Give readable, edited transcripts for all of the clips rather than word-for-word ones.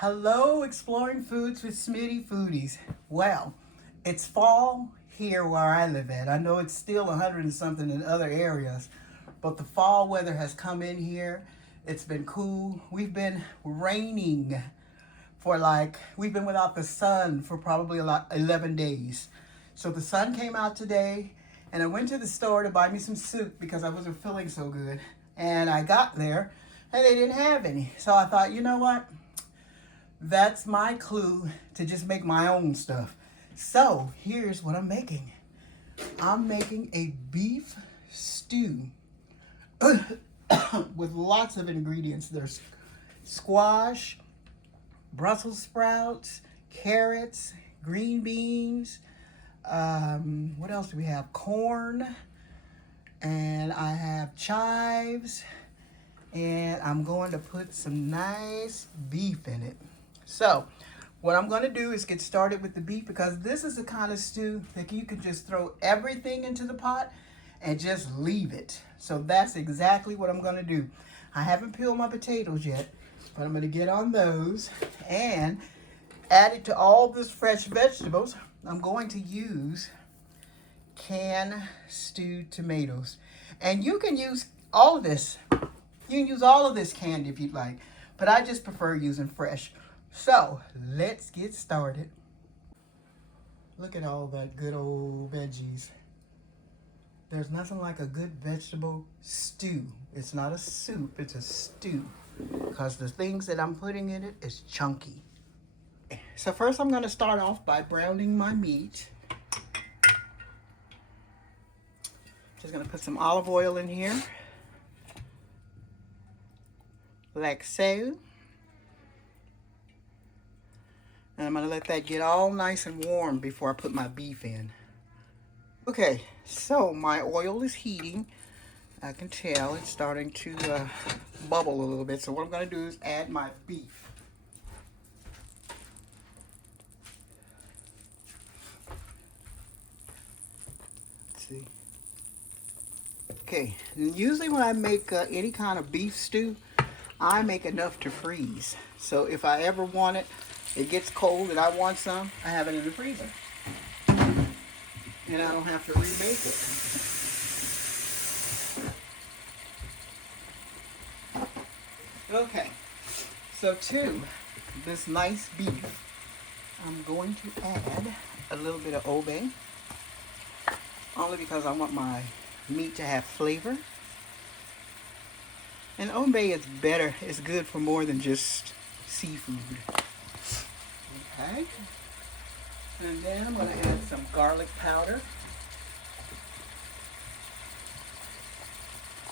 Hello, exploring foods with Smitty Foodies. Well, it's fall here where I live at. I know it's still 100 and something in other areas, but the fall weather has come in here. It's been cool. We've been raining we've been without the sun for probably 11 days. So the sun came out today, and I went to the store to buy me some soup because I wasn't feeling so good. And I got there, and they didn't have any. So I thought, you know what? That's my clue to just make my own stuff. So here's what I'm making. I'm making a beef stew with lots of ingredients. There's squash, Brussels sprouts, carrots, green beans. What else do we have? Corn. And I have chives. And I'm going to put some nice beef in it. So, what I'm going to do is get started with the beef because this is the kind of stew that you can just throw everything into the pot and just leave it. So that's exactly what I'm going to do. I haven't peeled my potatoes yet, but I'm going to get on those and added to all this fresh vegetables, I'm going to use canned stewed tomatoes. And you can use all of this. You can use all of this canned if you'd like, but I just prefer using fresh. So, let's get started. Look at all that good old veggies. There's nothing like a good vegetable stew. It's not a soup, it's a stew. Because the things that I'm putting in it is chunky. So first I'm going to start off by browning my meat. Just going to put some olive oil in here. Like so. And I'm going to let that get all nice and warm before I put my beef in. Okay, so my oil is heating. I can tell it's starting to bubble a little bit. So what I'm going to do is add my beef. Let's see. Okay, and usually when I make any kind of beef stew, I make enough to freeze. So if I ever want it, it gets cold and I want some, I have it in the freezer. And I don't have to remake it. Okay, so to this nice beef, I'm going to add a little bit of Old Bay. Only because I want my meat to have flavor. And Old Bay is better, it's good for more than just seafood. Okay. And then I'm going to add some garlic powder.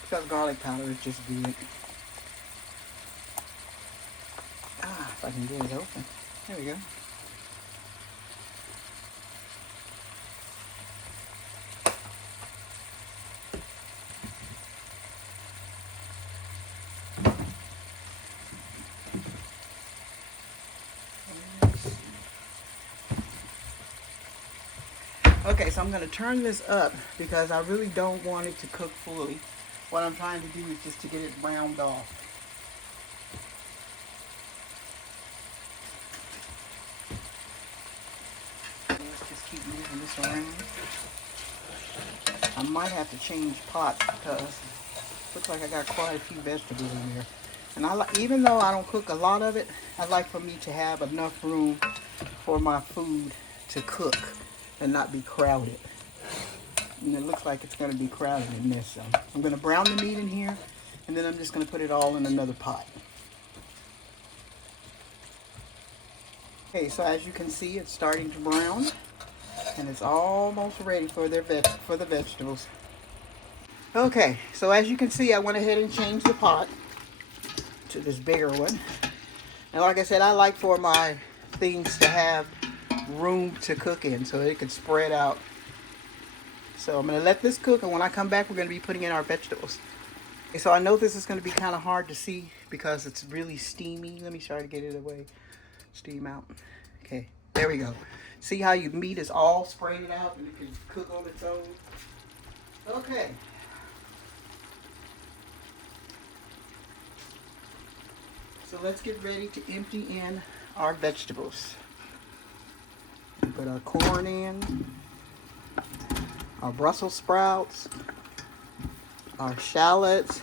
Because garlic powder is just good. If I can get it open. There we go. Okay, so I'm going to turn this up because I really don't want it to cook fully. What I'm trying to do is just to get it browned off. Let's just keep moving this around. I might have to change pots because it looks like I got quite a few vegetables in there. And even though I don't cook a lot of it, I like for me to have enough room for my food to cook and not be crowded. And it looks like it's going to be crowded in this. So I'm going to brown the meat in here, and then I'm just going to put it all in another pot. Okay, so as you can see, it's starting to brown, and it's almost ready for the vegetables. Okay, so as you can see, I went ahead and changed the pot to this bigger one. And like I said, I like for my things to have room to cook in so it can spread out. So I'm going to let this cook, and when I come back, we're going to be putting in our vegetables. Okay, so I know this is going to be kind of hard to see because it's really steamy. Let me try to get it away. Steam out. Okay, there we go. See how your meat is all sprayed out and it can cook on its own? Okay. So let's get ready to empty in our vegetables. Put our corn in, our Brussels sprouts, our shallots,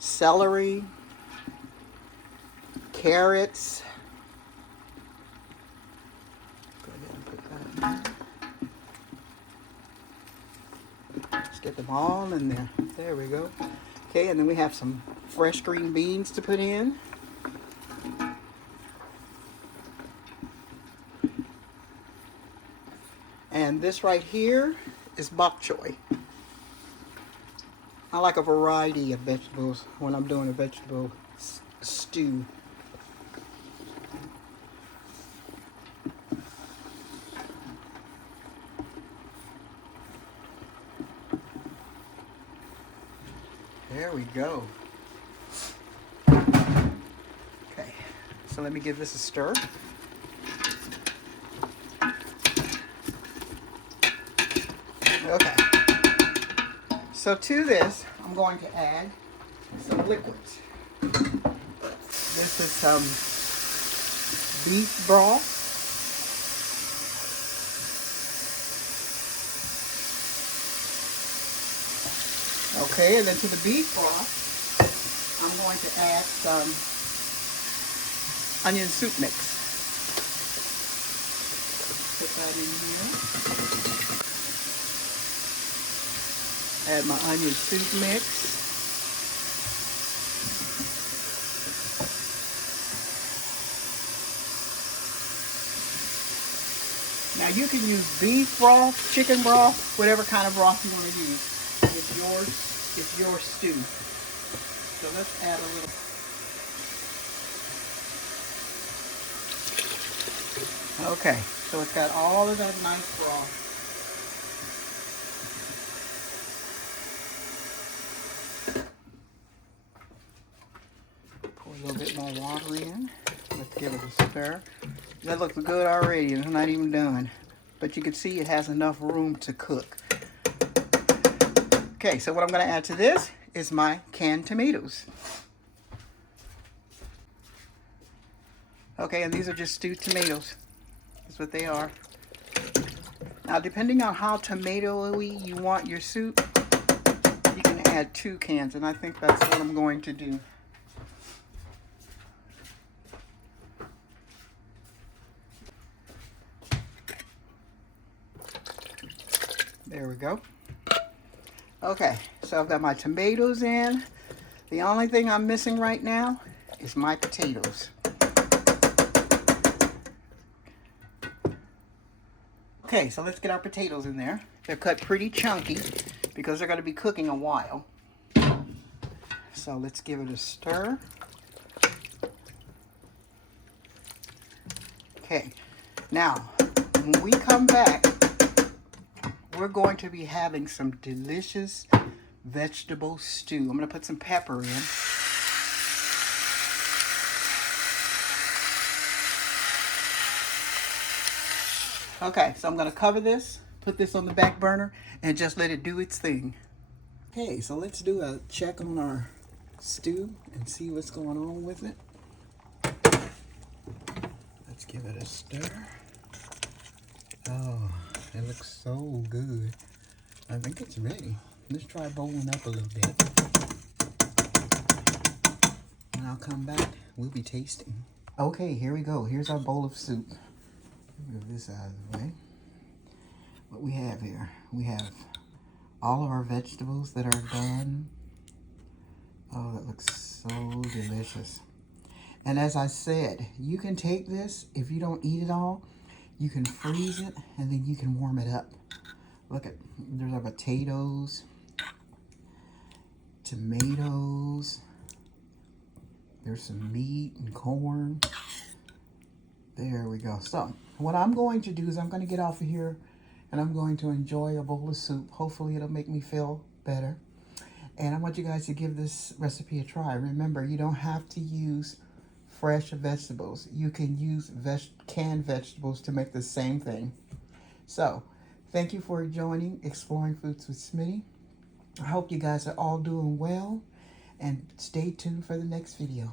celery, carrots. Go ahead and put that in there. Let's get them all in there. There we go. Okay, and then we have some fresh green beans to put in. And this right here is bok choy. I like a variety of vegetables when I'm doing a vegetable stew. There we go. Okay, so let me give this a stir. Okay, so to this, I'm going to add some liquids. This is some beef broth. Okay, and then to the beef broth, I'm going to add some onion soup mix. Put that in here. Add my onion soup mix. Now you can use beef broth, chicken broth, whatever kind of broth you want to use. It's your stew. So let's add a little. Okay, so it's got all of that nice broth. Pour a little bit more water in. Let's give it a stir. That looks good already, and it's not even done. But you can see it has enough room to cook. Okay, so what I'm going to add to this is my canned tomatoes. Okay, and these are just stewed tomatoes. That's what they are. Now, depending on how tomatoey you want your soup, you can add 2 cans, and I think that's what I'm going to do. There we go. Okay, so I've got my tomatoes in. The only thing I'm missing right now is my potatoes. Okay, so let's get our potatoes in there. They're cut pretty chunky because they're going to be cooking a while. So let's give it a stir. Okay, now when we come back, we're going to be having some delicious vegetable stew. I'm going to put some pepper in. Okay, so I'm going to cover this, put this on the back burner, and just let it do its thing. Okay, so let's do a check on our stew and see what's going on with it. Let's give it a stir. Oh, it looks so good. I think it's ready. Let's try boiling up a little bit. When I'll come back, we'll be tasting. Okay, here we go. Here's our bowl of soup. Move this out of the way. What we have here, we have all of our vegetables that are done. Oh, that looks so delicious. And as I said, you can take this, if you don't eat it all, you can freeze it and then you can warm it up. Look at, there's our potatoes, tomatoes, there's some meat and corn. There we go. So what I'm going to do is I'm going to get off of here and I'm going to enjoy a bowl of soup. Hopefully it'll make me feel better. And I want you guys to give this recipe a try. Remember, you don't have to use fresh vegetables. You can use canned vegetables to make the same thing. So thank you for joining Exploring Foods with Smitty. I hope you guys are all doing well and stay tuned for the next video.